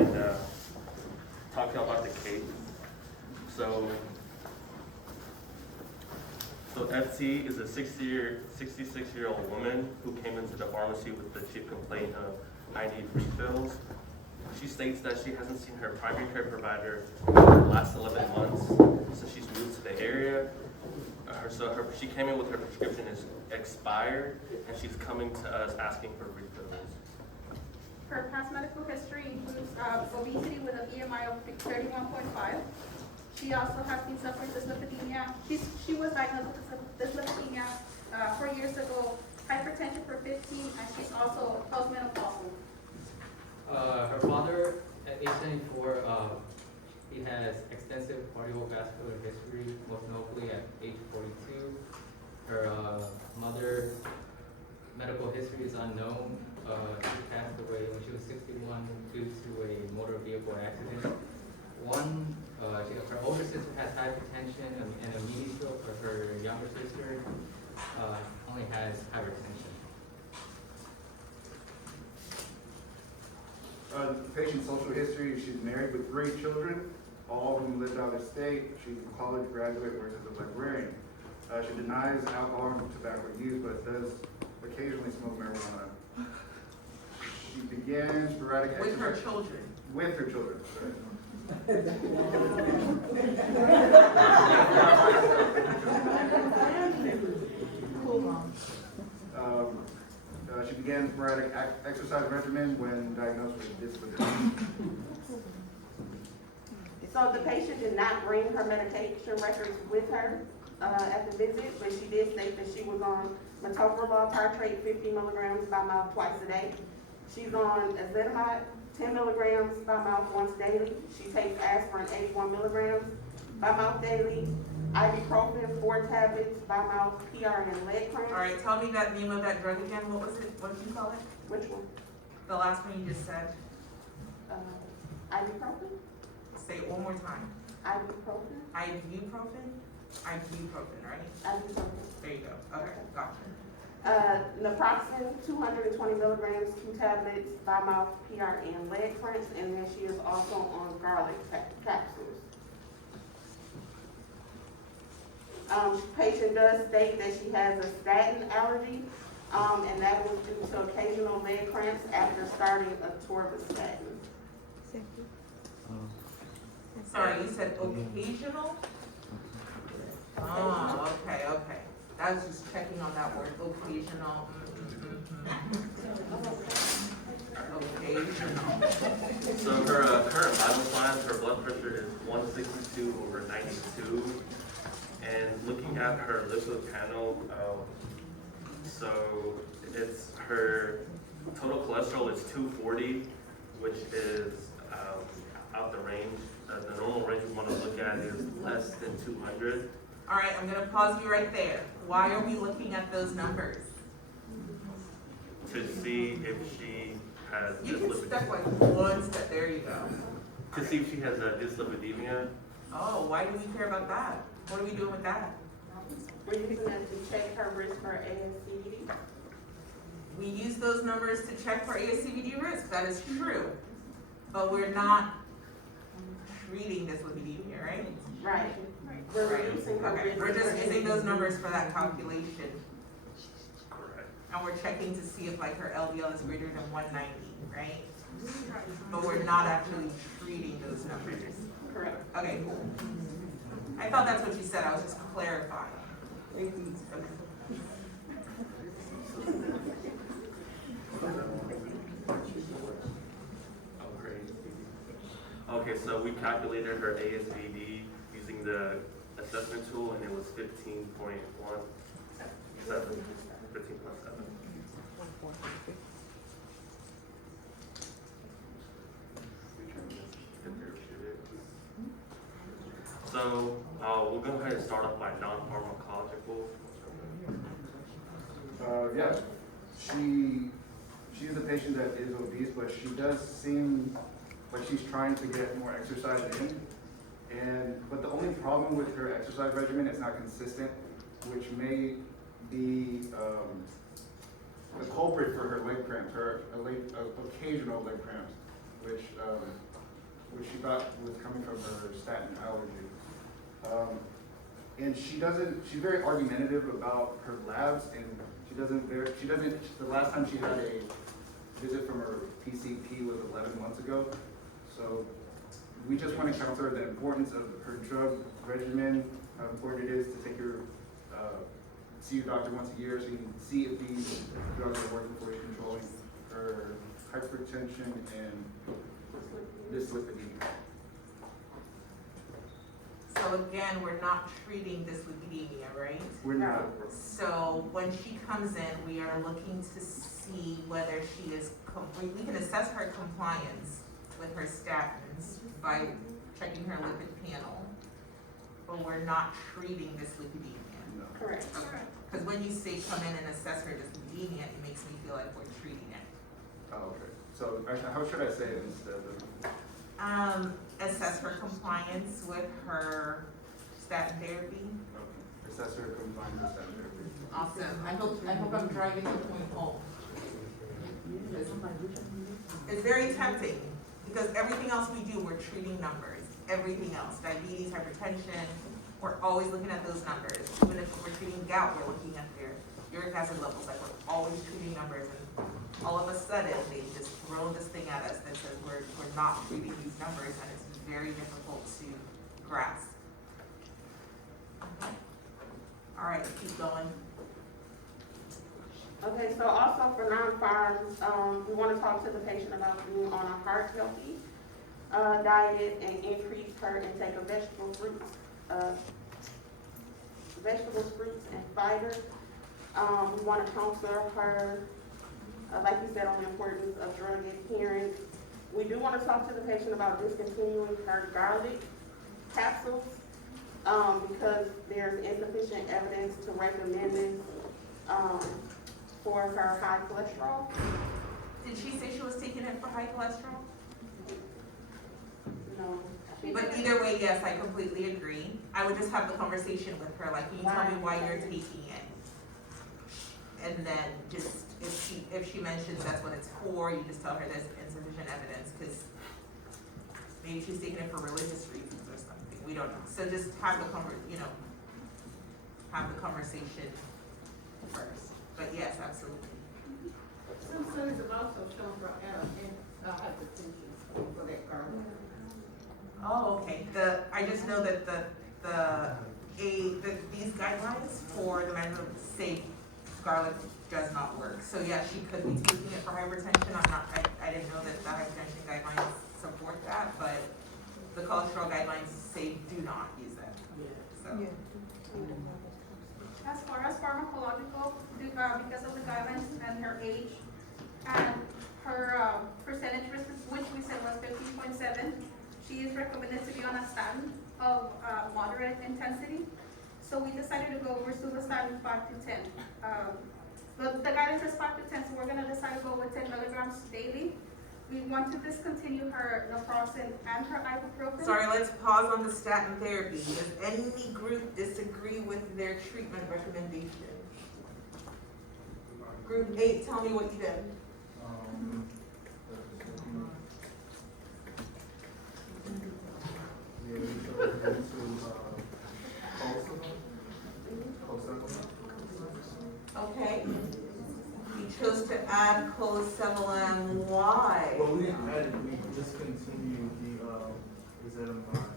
and talk to y'all about the case. So FT is a 66-year-old woman who came into the pharmacy with the chief complaint of I need refills. She states that she hasn't seen her primary care provider for the last 11 months since she's moved to the area. She came in with her prescription is expired, and she's coming to us asking for refills. Her past medical history includes obesity with an BMI of 31.5. She also has been suffering dyslipidemia. She was diagnosed with dyslipidemia 4 years ago, hypertension for 15, and she's also postmenopausal. Her father, at age 74, he has extensive cardiovascular history, most notably at age 42. Her mother, medical history is unknown. She passed away when she was 61 due to a motor vehicle accident. Her older sister has hypertension and immune stroke, but her younger sister only has hypertension. The patient's social history, she's married with 3 children, all of them lived out of state. She's a college graduate, works as a librarian. She denies alcohol and tobacco use, but does occasionally smoke marijuana. She began sporadic With her exercise- children. With her children, sorry. She began sporadic exercise regimen when diagnosed with dyslipidemia. So the patient did not bring her medication records with her at the visit, but she did state that she was on metoprolol tartrate 50 milligrams by mouth twice a day. She's on ezetimibe 10 milligrams by mouth once daily. She takes aspirin 81 milligrams by mouth daily. Ibuprofen 4 tablets by mouth, PRN leg cramps. All right, tell me that name of that drug again. What was it? What did you call it? Which one? The last one you just said. Ibuprofen? Say it one more time. Ibuprofen? Ibuprofen? Ibuprofen, right? Ibuprofen. There you go. Okay, gotcha. Naproxen, 220 milligrams, 2 tablets by mouth, PRN leg cramps, and then she is also on garlic capsules. Patient does state that she has a statin allergy, and that was due to occasional leg cramps after starting atorvastatin. Sorry, you said occasional? Oh, okay. I was just checking on that word, occasional. Occasional. So her current vital signs, her blood pressure is 162/92. And looking at her lipid panel, so it's her total cholesterol is 240, which is out the range. The normal range we want to look at is less than 200. All right, I'm gonna pause you right there. Why are we looking at those numbers? To see if she has You can step dyslipidemia. like one step, there you go. To see if she has a dyslipidemia. Oh, why do we care about that? What are we doing with that? We're using that to check her risk for ASCVD. We use those numbers to check for ASCVD risk, that is true. But we're not treating dyslipidemia, right? Right. We're reducing her Okay, risk. we're just for using those ASCVD. numbers for that calculation. Correct. And we're checking to see if like her LDL is greater than 190, right? But we're not actually treating those numbers. Correct. Okay, cool. I thought that's what you said, I was just clarifying. Okay. Oh, great. Okay, so we calculated her ASVD using the assessment tool, and it was 15.17. 15.7. So we'll go ahead and start off by non-pharmacological. Yeah, she's a patient that is obese, but she does seem like she's trying to get more exercise in. But the only problem with her exercise regimen is not consistent, which may be the culprit for her leg cramps, her occasional leg cramps. which she thought was coming from her statin allergy. And she's very argumentative about her labs, and the last time she had a visit from her PCP was 11 months ago. So we just want to counselor the importance of her drug regimen, how important it is to take your, see your doctor once a year so you can see if these drugs are working for you, controlling her hypertension and dyslipidemia. So again, we're not treating dyslipidemia, right? We're not. So when she comes in, we are looking to see whether she is, we can assess her compliance with her statins by checking her lipid panel, but we're not treating dyslipidemia. No. Correct. Because when you say come in and assess her dyslipidemia, it makes me feel like we're treating it. Oh, okay. So how should I say it instead of? Assess her compliance with her statin therapy. Okay. Assess her compliance with statin therapy. Awesome. I hope I'm driving the point home. It's very tempting because everything else we do, we're treating numbers. Everything else, diabetes, hypertension, we're always looking at those numbers. Even if we're treating gout, we're looking at their uric acid levels. Like we're always treating numbers, and all of a sudden they just throw this thing at us that says we're not treating these numbers, and it's very difficult to grasp. Okay. All right, keep going. Okay, so also for non-farms, we want to talk to the patient about being on a heart healthy diet and increase her intake of vegetables, fruits, and fiber. We want to counselor her, like you said, on the importance of drug adherence. We do want to talk to the patient about discontinuing her garlic capsules because there's insufficient evidence to recommend this for her high cholesterol. Did she say she was taking it for high cholesterol? No. But either way, yes, I completely agree. I would just have the conversation with her, like, can you tell me why you're taking it? And then just, if she mentions that's what it's for, you just tell her there's insufficient evidence, because maybe she's taking it for religious reasons or something, we don't know. So just have the conversation first. But yes, absolutely. Some studies have also shown for hypertension for that garlic. Oh, okay. I just know that these guidelines for the measure of safe garlic does not work. So yeah, she could be taking it for hypertension. I didn't know that the hypertension guidelines support that, but the cholesterol guidelines say do not use that. So. As far as pharmacological, because of the guidelines and her age and her percentage risk, which we said was 15.7, she is recommended to be on a statin of moderate intensity. So we decided to go rosuvastatin 5 to 10. The guidance is 5 to 10, so we're going to decide to go with 10 milligrams daily. We want to discontinue her naproxen and her ibuprofen. Sorry, let's pause on the statin therapy. Does any group disagree with their treatment recommendation? Group 8, tell me what you did. Okay. You chose to add colesevelam. Why? Well, we didn't add it, we discontinued the ezetimibe.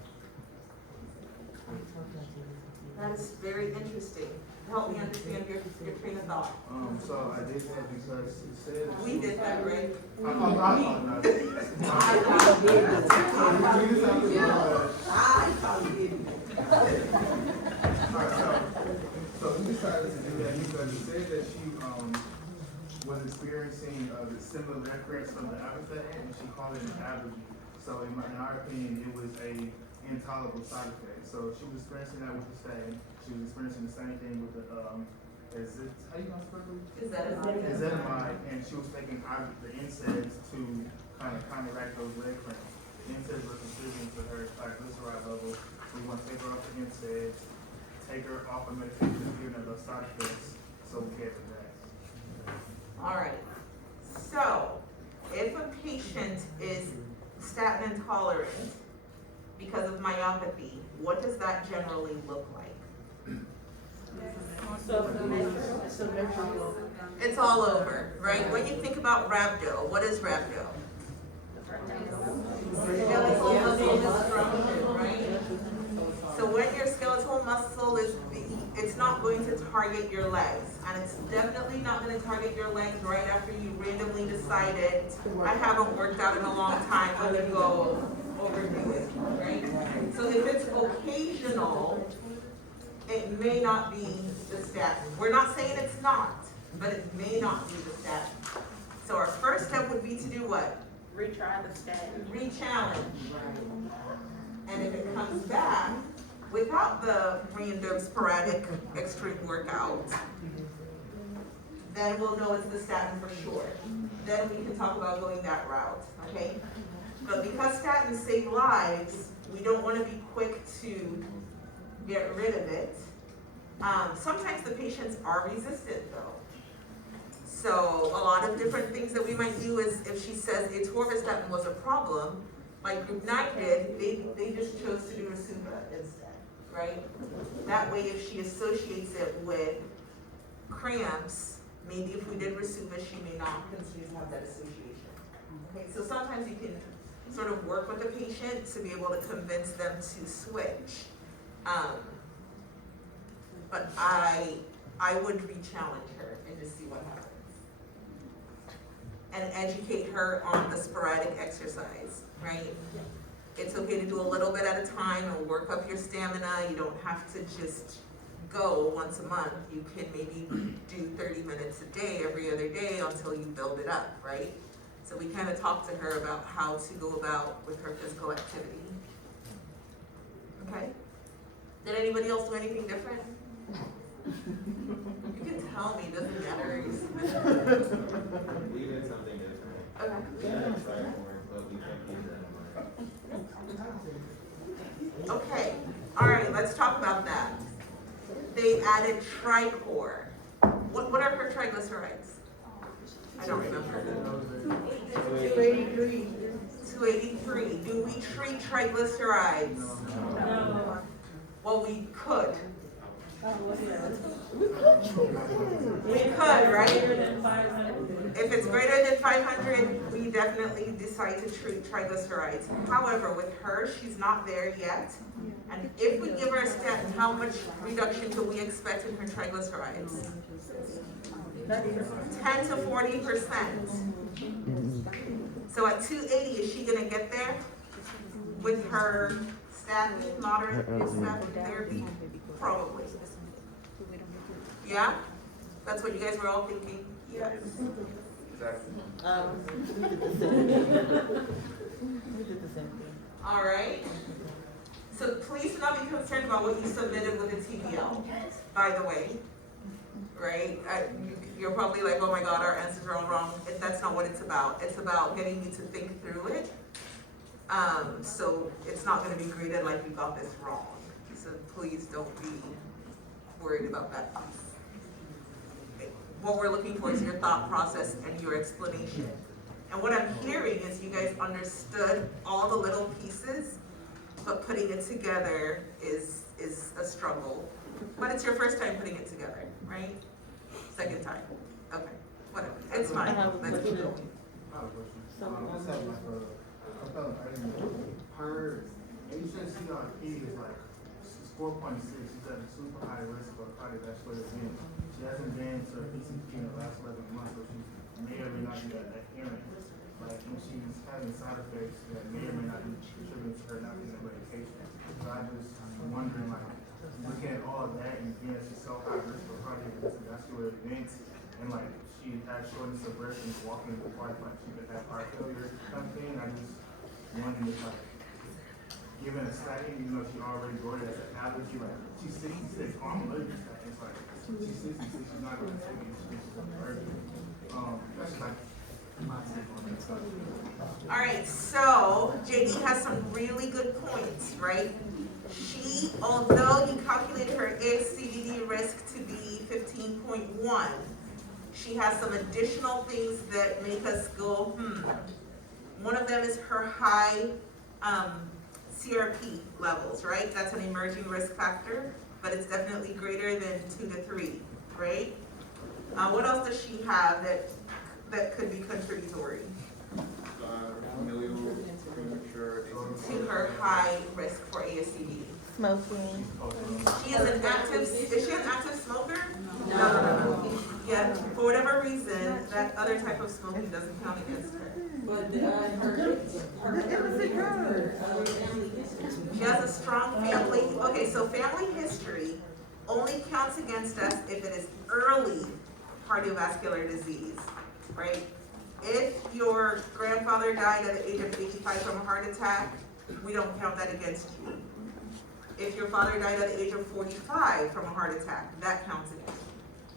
That is very interesting. Help me understand your train of thought. So I did that because it said. We did that, right? No. So we decided to do that because it said that she was experiencing the similar recurrence from the apastatin, and she called it an allergy. So in our opinion, it was a intolerable side effect. So she was experiencing that with the statin. She was experiencing the same thing with the how you gonna spell it? Ezetimibe, and she was taking the NSAIDs to kind of counteract those leg cramps. The NSAIDs were contributing to her triglyceride levels. We want to take her off the NSAIDs, take her off of medication, giving her those side effects, so we get to that. All right. So, if a patient is statin intolerant because of myopathy, what does that generally look like? It's all over, right? When you think about rhabdo, what is rhabdo? Skeletal muscle destruction, right? So when your skeletal muscle is, it's not going to target your legs, and it's definitely not going to target your legs right after you randomly decided, I haven't worked out in a long time, I'm going to go overdo it, right? So if it's occasional, it may not be the statin. We're not saying it's not, but it may not be the statin. So our first step would be to do what? Retry the statin. Re-challenge. And if it comes back without the random sporadic extreme workout, then we'll know it's the statin for sure. Then we can talk about going that route, okay? But because statins save lives, we don't want to be quick to get rid of it. Sometimes the patients are resistant though. So a lot of different things that we might do is if she says atorvastatin was a problem, like Group 9 did, they just chose to do Rasuva instead, right? That way if she associates it with cramps, maybe if we did Rasuva, she may not continue to have that association. Okay, so sometimes you can sort of work with the patient to be able to convince them to switch. But I would re-challenge her and just see what happens. And educate her on the sporadic exercise, right? It's okay to do a little bit at a time and work up your stamina. You don't have to just go once a month. You can maybe do 30 minutes a day, every other day until you build it up, right? So we kind of talked to her about how to go about with her physical activity. Okay? Did anybody else do anything different? You can tell me, it doesn't matter. We did something different. Okay. We had a try more, but we kept using them. Okay, all right, let's talk about that. They added Tricor. What are her triglycerides? I don't remember. 283. 283. Do we treat triglycerides? No. Well, we could. We could, right? Greater than 500. If it's greater than 500, we definitely decide to treat triglycerides. However, with her, she's not there yet. And if we give her a statin, how much reduction do we expect in her triglycerides? 10 to 40%. So at 280, is she gonna get there with her statin, moderate statin therapy? Probably. Yeah? That's what you guys were all thinking? Yes. Exactly. All right. So please do not be concerned about what you submitted with the TBL, by the way. Right? You're probably like, oh my God, our answers are all wrong. That's not what it's about. It's about getting you to think through it. So it's not going to be graded like you got this wrong. So please don't be worried about that piece. What we're looking for is your thought process and your explanation. And what I'm hearing is you guys understood all the little pieces, but putting it together is a struggle. But it's your first time putting it together, right? Second time. Okay, whatever. It's fine. Let's keep going. I have a question. I just have like a fellow item. Her HSCRP is like 4.6. She's at a super high risk of cardiovascular event. She hasn't been to a PCP in the last 11 months, so she may or may not be adherent. Like when she's having side effects that may or may not be contributing to her not getting the medication. So I just wondering, like, looking at all of that and being that she's so high risk for cardiovascular events, and like she has shortness of breath and walking before like she could have heart failure kind of thing. I just wondering if like given a statin, even though she already ordered as an allergy, like she's 66, I'm allergic to statin. It's like she's 66, she's not going to take it. She's allergic. That's just like my take on that stuff. All right, so JD has some really good points, right? She, although you calculated her ASCVD risk to be 15.1, she has some additional things that make us go, One of them is her high, CRP levels, right? That's an emerging risk factor, but it's definitely greater than 2 to 3, right? What else does she have that could be contributory Familial premature. to her high risk for ASCVD? Smoking. She is is she an active smoker? No. Yeah, for whatever reason, that other type of smoking doesn't count against her. But, She has a strong family, okay, so family history only counts against us if it is early cardiovascular disease, right? If your grandfather died at the age of 85 from a heart attack, we don't count that against you. If your father died at the age of 45 from a heart attack, that counts against you.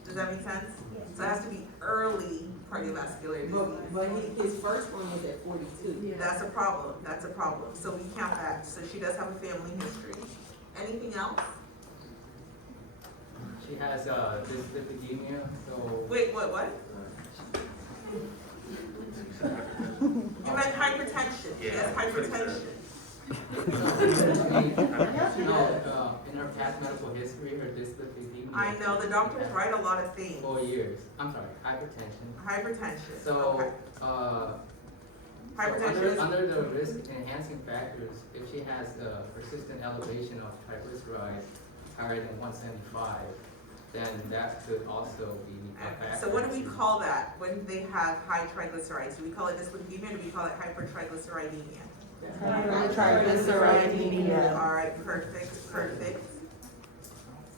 Does that make sense? So it has to be early cardiovascular disease. but his first one was at 42. That's a problem, so we count that, so she does have a family history. Anything else? She has dyslipidemia, so Wait, what? You meant hypertension, she has hypertension. in her past medical history, her dyslipidemia. I know, the doctors write a lot of things. 4 years. I'm sorry, hypertension. Hypertension, So, okay. Hypertension is, under the risk enhancing factors, if she has a persistent elevation of triglycerides higher than 175, then that could also be a factor. so what do we call that when they have high triglycerides? Do we call it dyslipidemia or do we call it hypertriglyceridemia? Triglyceridemia. All right, perfect.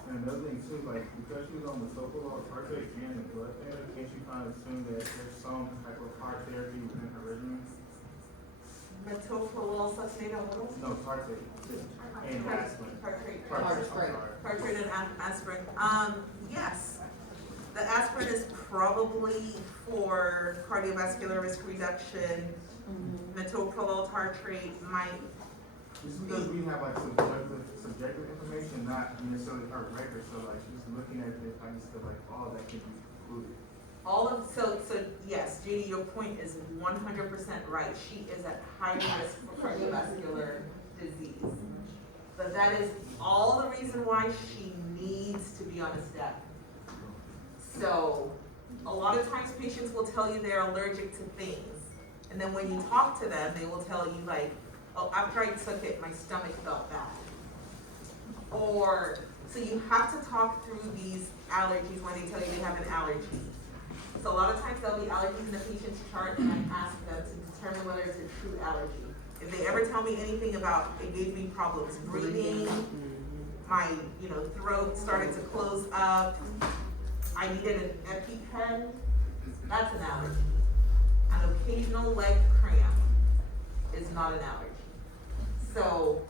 And another thing too, like, because she was on metoprolol tartrate and the blood thinner, can't you kind of assume that there's some type of heart therapy within her regimen? Metoprolol succinate oil? No, tartrate and aspirin. Tartrate. Tartrate. Tartrate and aspirin. Yes. The aspirin is probably for cardiovascular risk reduction. Metoprolol tartrate might. Just because we have like subjective information, not necessarily her record, so like she's looking at it, I just feel like all that can be included. So yes, JD, your point is 100% right. She is at high risk for cardiovascular disease. But that is all the reason why she needs to be on a statin. So a lot of times patients will tell you they're allergic to things. And then when you talk to them, they will tell you like, oh, after I took it, my stomach felt bad. Or, so you have to talk through these allergies when they tell you they have an allergy. So a lot of times there'll be allergies in the patient's chart and I ask them to determine whether it's a true allergy. If they ever tell me anything about, it gave me problems breathing, my, throat started to close up, I needed an EpiPen, that's an allergy. An occasional leg cramp is not an allergy. So,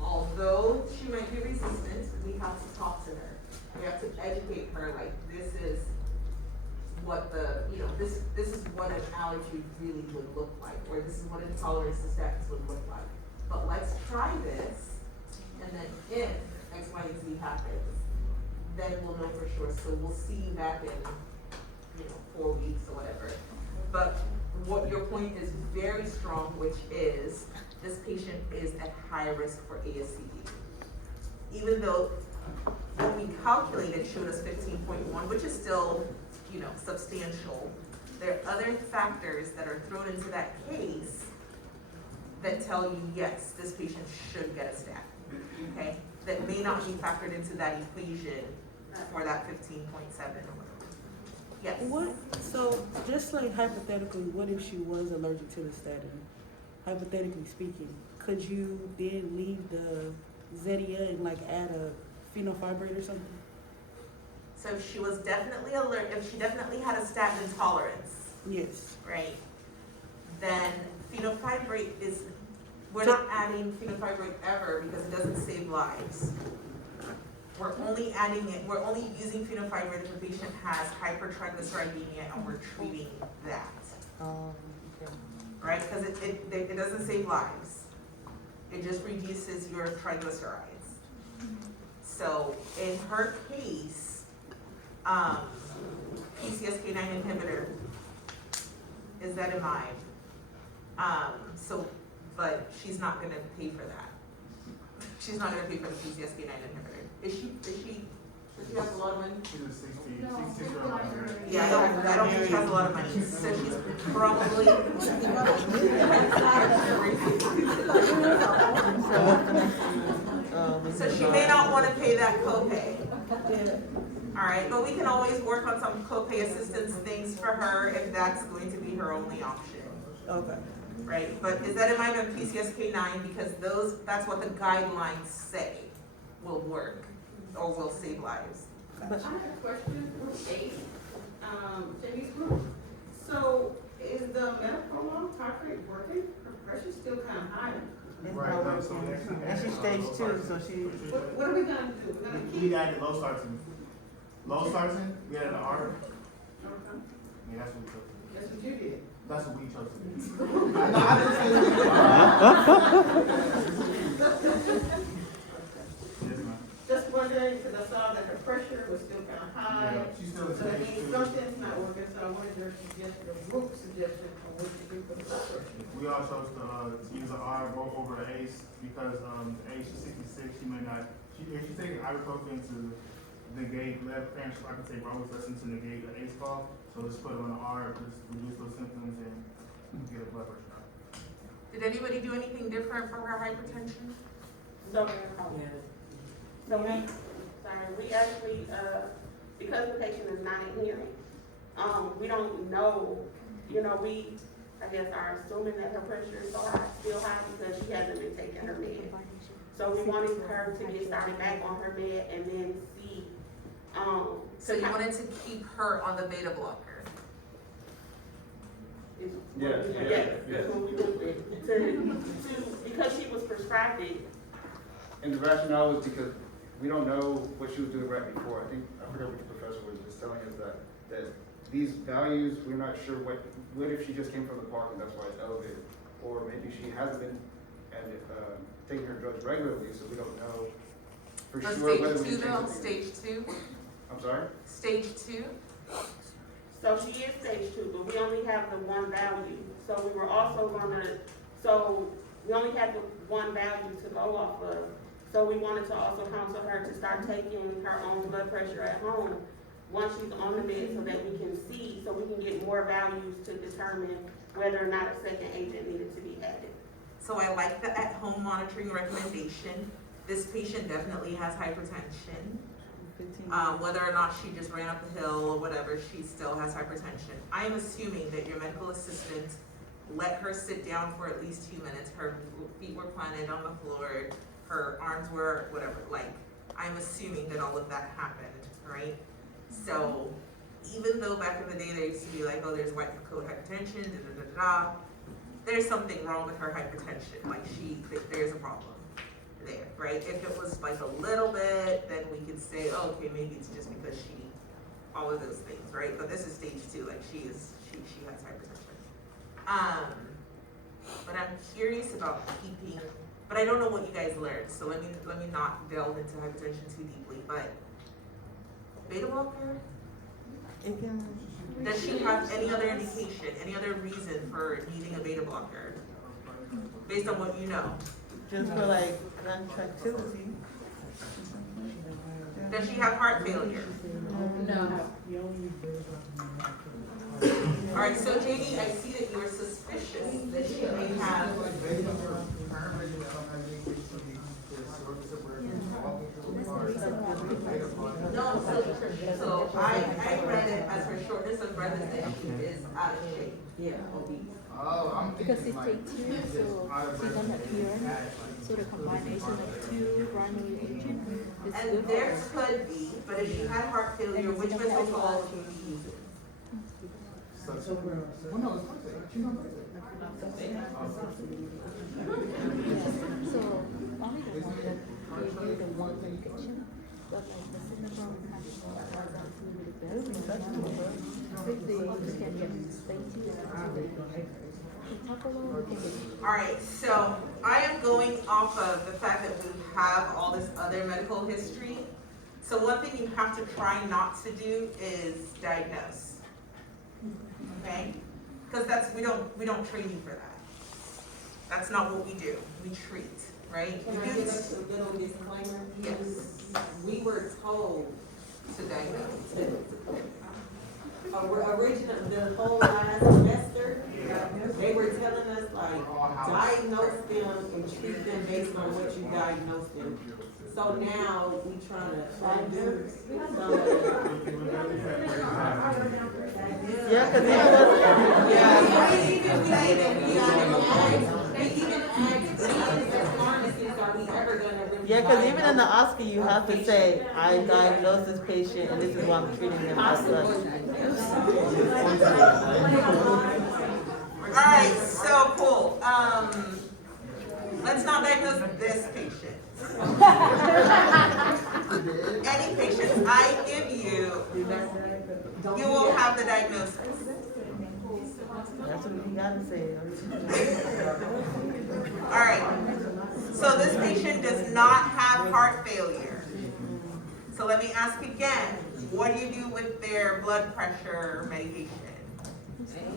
although she might be resistant, we have to talk to her. We have to educate her, like, this is what this is what an allergy really would look like, or this is what intolerance to statins would look like. But let's try this, and then if X, Y, and Z happens, then we'll know for sure. So we'll see you back in, 4 weeks or whatever. But what your point is very strong, which is this patient is at high risk for ASCVD. Even though when we calculated showed us 15.1, which is still, substantial, there are other factors that are thrown into that case that tell you, yes, this patient should get a statin, okay? That may not be factored into that equation for that 15.7 or whatever. Yes? So just like hypothetically, what if she was allergic to the statin? Hypothetically speaking, could you then leave the Zetia and like add a fenofibrate or something? So if she was definitely if she definitely had a statin intolerance, Yes. right? Then fenofibrate we're not adding fenofibrate ever because it doesn't save lives. We're only using fenofibrate if the patient has hypertriglyceridemia and we're treating that, Okay. right? Because it doesn't save lives. It just reduces your triglycerides. So in her case, PCSK9 inhibitor, ezetimibe, So, but she's not gonna pay for that. She's not gonna pay for the PCSK9 inhibitor. Is she, does she have a lot of money? She's a 16, No, 16-year-old librarian. Yeah, I don't think she has a lot of money, so she's probably. So she may not wanna pay that copay. Alright, but we can always work on some copay assistance things for her if that's going to be her only option, Okay. right? But is that in mind on PCSK9, because that's what the guidelines say will work, or will save lives. I have a question for Ace, Jamie's group. So is the metoprolol tartrate working? Her pressure's still kind of high. Right, no, so next thing. And she's stage 2, so she. What are we gonna do? We're gonna We keep? added low sartan. Low sartan, we added an R. Okay. Yeah, that's what we chose to do. That's what you did. That's what we chose to do. Yes, ma'am. Just wondering, because I saw that her pressure was still kind of high. Yeah, she's still in So that stage means 2. something's not working, so I wanted your suggestion, the group suggestion on what to do for the blood pressure. We all chose to use an R over an ACE because ACE is 66. She may not. If she's taking ibuprofen to negate, parents I can say always listen to negate an ACE call. So just put her on an R, just reduce those symptoms and get her blood pressure up. Did anybody do anything different for her hypertension? So, so we actually, because the patient is not in hearing, we don't know, we, I guess, are assuming that her pressure is still high because she hasn't been taking her med. So we wanted her to get started back on her med and then see, So you wanted to keep her on the beta blocker? Yes, that's what we went with. Because she was prescribed it. And the rationale was because we don't know what she was doing right before. I forgot which professor was just telling us that these values, we're not sure what if she just came from the park and that's why it's elevated. Or maybe she hasn't been taking her drugs regularly, so we don't know for For sure whether stage we 2 though, change stage 2? I'm sorry? Stage 2? So she is stage 2, but we only have the one value. So we were also we only had the one value to go off of. So we wanted to also counsel her to start taking her own blood pressure at home once she's on the med so that we can see, so we can get more values to determine whether or not a second agent needed to be added. So I like the at-home monitoring recommendation. This patient definitely has hypertension. Whether or not she just ran up the hill or whatever, she still has hypertension. I am assuming that your medical assistant let her sit down for at least 2 minutes. Her feet were planted on the floor, her arms were whatever, I'm assuming that all of that happened, right? So even though back in the day there used to be like, oh, there's white coat hypertension, there's something wrong with her hypertension. There's a problem there, right? If it was like a little bit, then we could say, oh, okay, maybe it's just because all of those things, right? But this is stage 2, she has hypertension. But I'm curious about but I don't know what you guys learned, so let me not delve into hypertension too deeply, but beta blocker? Does she have any other indication, any other reason for needing a beta blocker? Based on what you know? Just for contractility. Does she have heart failure? No. Alright, so Jamie, I see that you're suspicious that she may have. No, so I read it as her shortness of breath is that she is out of shape. Yeah, obese. Oh, I'm Because thinking it's stage 2, so she don't have urine. So the combination of 2 primary agents is And good. there could be, but if she had heart failure, which methylfolol should we use? well, no, it's perfect. She's on perfect. So only the one that gave you the one medication, but like the Cinnabon has really better. If they can get stage 2, Alright, so I am going off of the fact that we have all this other medical history. So one thing you have to try not to do is diagnose. Okay? Because we don't train you for that. That's not what we do. We treat, right? Can I give us a little disclaimer? Yes. We were told To diagnose. original, the whole last semester, they were telling us like, diagnose them and treat them based on what you diagnose them. So now we trying to undo some of the. Yeah, cause even was, Yeah, we even asked, as pharmacists, are we ever gonna really? yeah, cause even in the diagnose Oscar, you have to say, I diagnosed this patient and this is why I'm treating them as such. Alright, so cool. Let's not diagnose this patient. Any patients I give you, you will have the diagnosis. That's what you gotta say. Alright, so this patient does not have heart failure. So let me ask again, what do you do with their blood pressure medication?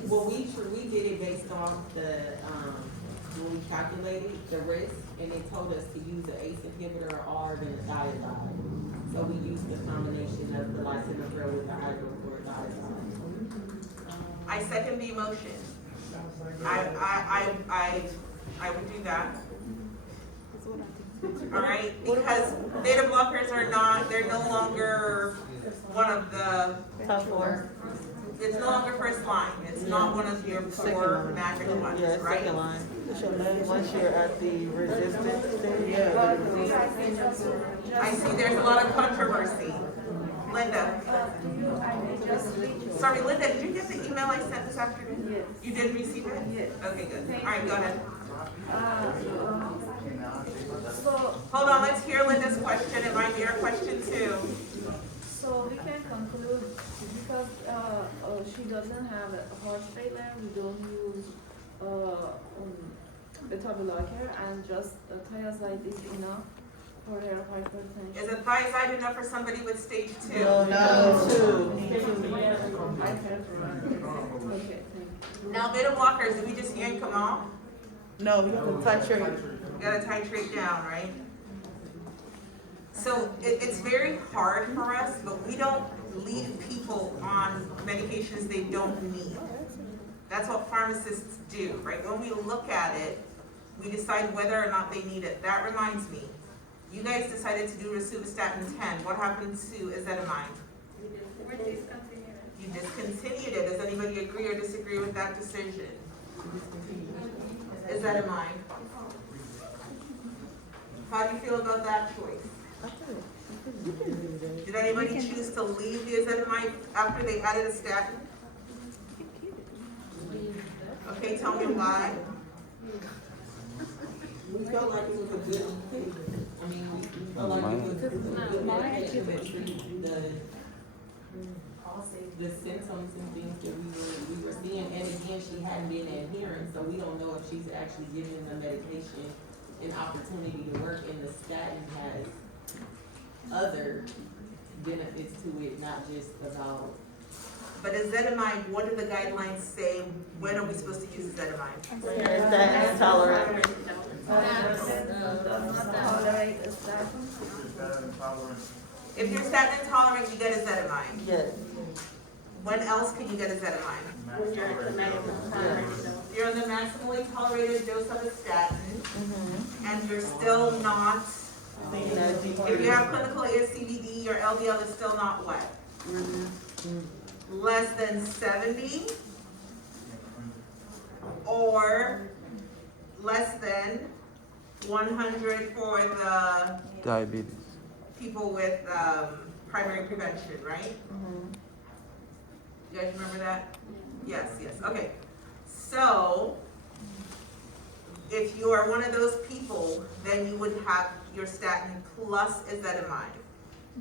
Well, we did it based off the, when we calculated the risk, and they told us to use an ACE inhibitor or the thiazide. So we used the combination of the lisinopril with the hydrochlorothiazide. I second the motion. I would do that. Alright, because beta blockers are not, they're no longer one of the, Top four. it's no longer first line. It's not one of your four magic ones, Yeah, right? second line. Once you're at the resistance stage, yeah. I see there's a lot of controversy. Linda. Sorry, Linda, did you get the email I sent this afternoon? Yes. You did receive it? Yes. Okay, good. Alright, go ahead. So, Hold on, let's hear Linda's question. It might be our question too. so we can conclude, because, she doesn't have a heart failure, we don't use, beta blocker, and just thiazide is enough for her hypertension. Is a thiazide enough for somebody with stage 2? No, two. I can't remember. Okay, thank you. Now beta blockers, do we just yank them off? No, you have to touch your, You gotta titrate down, right? So it's very hard for us, but we don't leave people on medications they don't need. That's what pharmacists do, right? When we look at it, we decide whether or not they need it. That reminds me, you guys decided to do rosuvastatin 10. What happened to ezetimibe? We're discontinuing it. You discontinued it. Does anybody agree or disagree with that decision? Ezetimibe. How do you feel about that choice? Did anybody choose to leave the ezetimibe after they added a statin? Okay, tell me why. We felt like it was a good pick. I mean, we felt like it was a good medication to treat the symptoms and things that we were seeing. And again, she hadn't been adhering, so we don't know if she's actually giving the medication an opportunity to work, and the statin has other benefits to it, not just about. But ezetimibe, what do the guidelines say? When are we supposed to use ezetimibe? is that intolerant? Tolerate the statin. If you're statin intolerant, you get ezetimibe. Yes. When else can you get ezetimibe? When you're at the maximum tolerated dose. You're on the maximally tolerated dose of a statin, Mm-hmm. and you're still not, Thinking that deep. if you have clinical ASCVD, your LDL is still not what? Less than 70? Or less than 100 for the Diabetes. people with primary prevention, right? You guys remember that? Yes, yes, okay. So, if you are one of those people, then you would have your statin plus ezetimibe.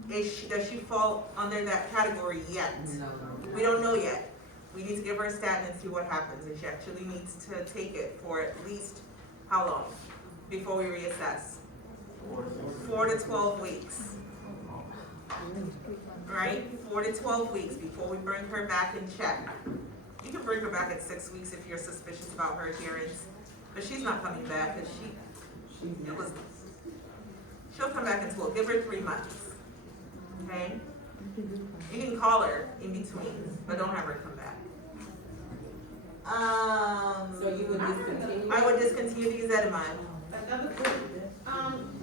Does she fall under that category yet? No. We don't know yet. We need to give her a statin and see what happens, and she actually needs to take it for at least, how long? Before we reassess? 4 to 12 weeks. Right? 4 to 12 weeks before we bring her back and check. You can bring her back at 6 weeks if you're suspicious about her adherence. But she's not coming back, cause she'll come back in school, give her 3 months, okay? You can call her in between, but don't have her come back. So you would discontinue? I would discontinue the ezetimibe. Another question,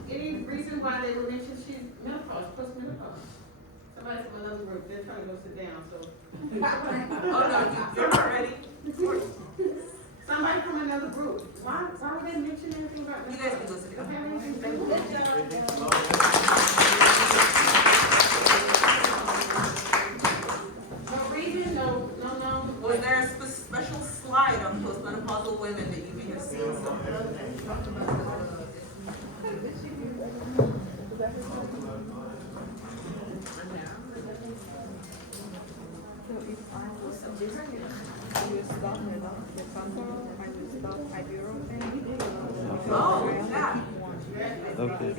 any reason why they would mention she's menopause, post-menopause? Somebody from another group, they're trying to go sit down, so. Oh, no, you're not ready. Somebody from another group, why would they mention anything about You menopause? guys can go sit Don't down. have anything to do with it. No reason, no. Was there a special slide on postmenopausal women that you may have seen somewhere? So if I was suggesting you stop the Pantoro and you stop ibuprofen. Oh, yeah. Okay.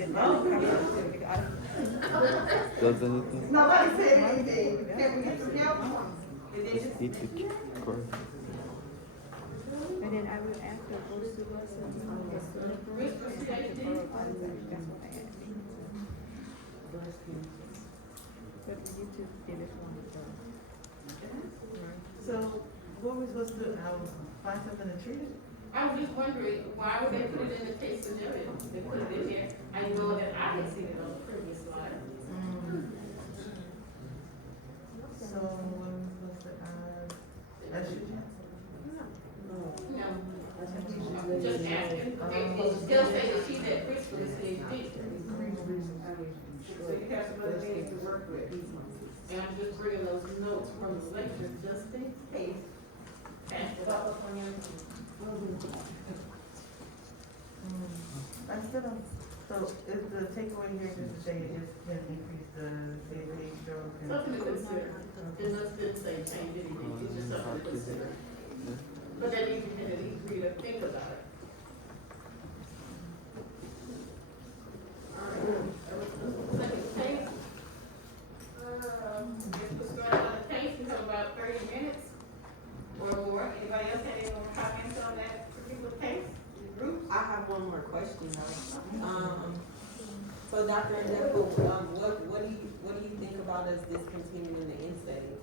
Does anything? Nobody said anything, can we get some help? Just eat the corn. And then I will ask the both of us and that's what I asked. But we need to finish one first. So, what were we supposed to do, find something to treat it? I was just wondering, why would they put it in the case scenario? They put it in there, I know that I had seen it on the previous slide. So, what are we supposed to add? Estrogen? No. I'm just asking, they still say that she's at risk for this ADHD. So you have some other things to work with. And I'm just bringing those notes from the lecture just in case. Pass it up on your. I still don't, so is the takeaway here just to say it can increase the CAP stroke? and- Something to consider. It must didn't say change anything, it's just something to consider. But that means you can at least read or think about it. Second case. Guess we'll start on the case, we have about 30 minutes or more. Anybody else have any more comments on that particular case? Group? I have one more question though. So Dr. Ndefo, what do you think about us discontinuing the NSAID?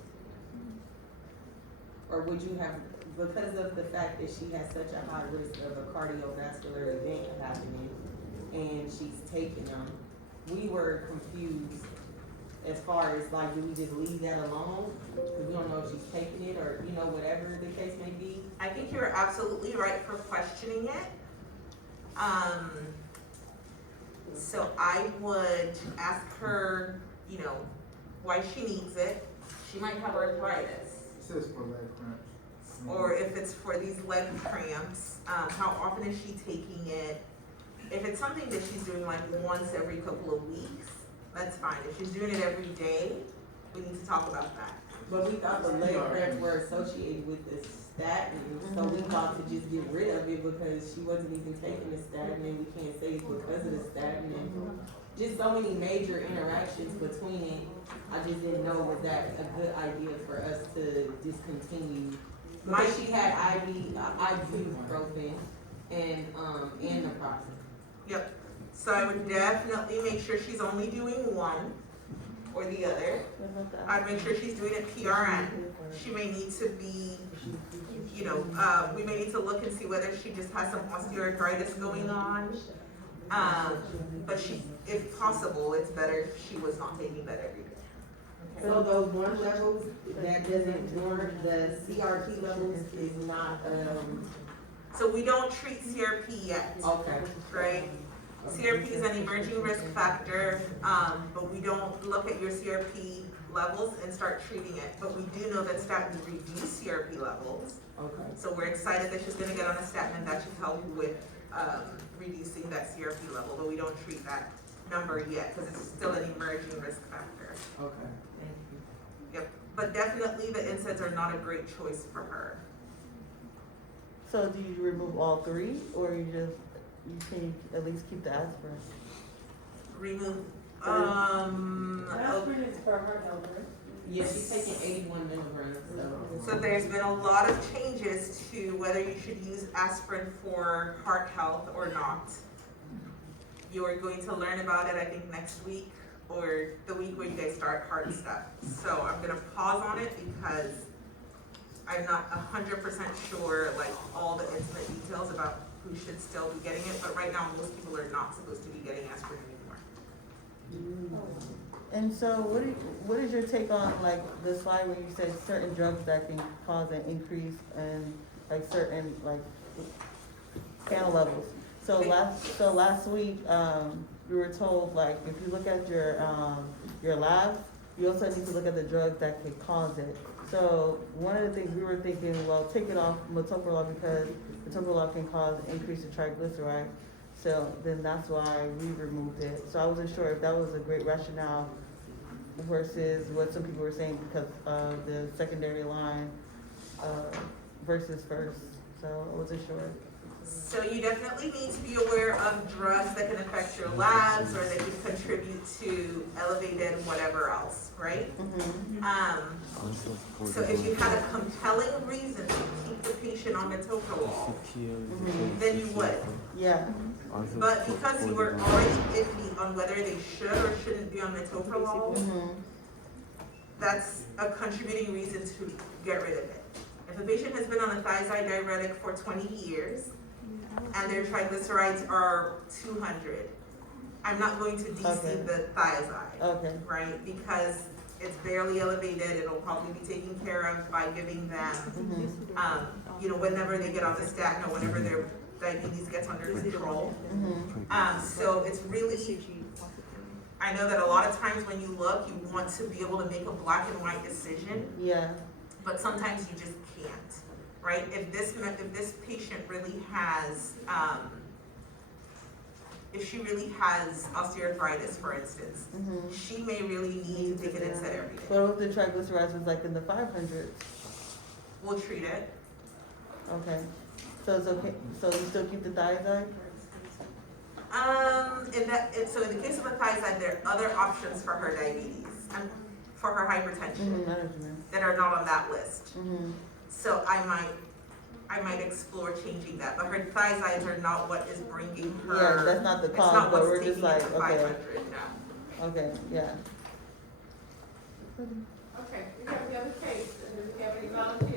Or would you have, because of the fact that she has such a high risk of a cardiovascular event happening and she's taking them, we were confused as far as like, do we just leave that alone? Because we don't know if she's taking it or, you know, whatever the case may be. I think you're absolutely right for questioning it. So I would ask her, you know, why she needs it. She might have arthritis. It says for leg cramps. Or if it's for these leg cramps, how often is she taking it? If it's something that she's doing like once every couple of weeks, that's fine. If she's doing it every day, we need to talk about that. But we thought the leg cramps were associated with the statin, so we thought to just get rid of it because she wasn't even taking the statin, and we can't say it's because of the statin, and just so many major interactions between it. I just didn't know, was that a good idea for us to discontinue? Because she had ibuprofen and naproxen. Yep. So I would definitely make sure she's only doing one or the other. I'd make sure she's doing it PRN. She may need to be, you know, we may need to look and see whether she just has some osteoarthritis going on. But she, if possible, it's better if she was not taking that every day. So those one levels that doesn't warrant the CRP levels is not, So we don't treat CRP yet, okay. right? CRP is an emerging risk factor, but we don't look at your CRP levels and start treating it. But we do know that statins reduce CRP levels. Okay. So we're excited that she's gonna get on a statin and that should help with, reducing that CRP level, but we don't treat that number yet, because it's still an emerging risk factor. Okay, thank you. Yep, but definitely the NSAIDs are not a great choice for her. So do you remove all three, or you can at least keep the aspirin? Remove, Aspirin is for her health, right? Yeah, she's taking 81 milligrams, so. So there's been a lot of changes to whether you should use aspirin for heart health or not. You're going to learn about it, I think, next week or the week where you guys start heart stuff. So I'm gonna pause on it because I'm not 100% sure, like, all the intimate details about who should still be getting it, but right now, most people are not supposed to be getting aspirin anymore. And so what is your take on like the slide where you said certain drugs that can cause an increase in like certain like panel levels? So last week, we were told like if you look at your labs, you also need to look at the drugs that could cause it. So one of the things we were thinking, well, take it off metoprolol because metoprolol can cause an increase in triglyceride. So then that's why we removed it. So I wasn't sure if that was a great rationale versus what some people were saying because of the secondary line versus first. So I wasn't sure. So you definitely need to be aware of drugs that can affect your labs or that can contribute to elevated whatever else, right? So if you had a compelling reason to keep the patient on metoprolol, then you would. Yeah. But because you were already iffy on whether they should or shouldn't be on metoprolol, that's a contributing reason to get rid of it. If a patient has been on a thiazide diuretic for 20 years and their triglycerides are 200, I'm not going to DC the thiazide, right? Because it's barely elevated, it'll probably be taken care of by giving them, you know, whenever they get on the statin or whenever their diabetes gets under control. So it's really, I know that a lot of times when you look, you want to be able to make a black and white decision. Yeah. But sometimes you just can't, right? If this patient really has, if she really has osteoarthritis, for instance, she may really need to take an NSAID every day. But if the triglycerides was like in the 500s? We'll treat it. Okay. So it's okay, so you still keep the thiazide? So in the case of the thiazide, there are other options for her diabetes, for her hypertension, that are not on that list. So I might explore changing that, but her thiazides are not what is bringing her. Yeah, that's not the cause, but we're just like, okay. 500, no. Okay, yeah. Okay, we have the other case, and do we have any volunteers?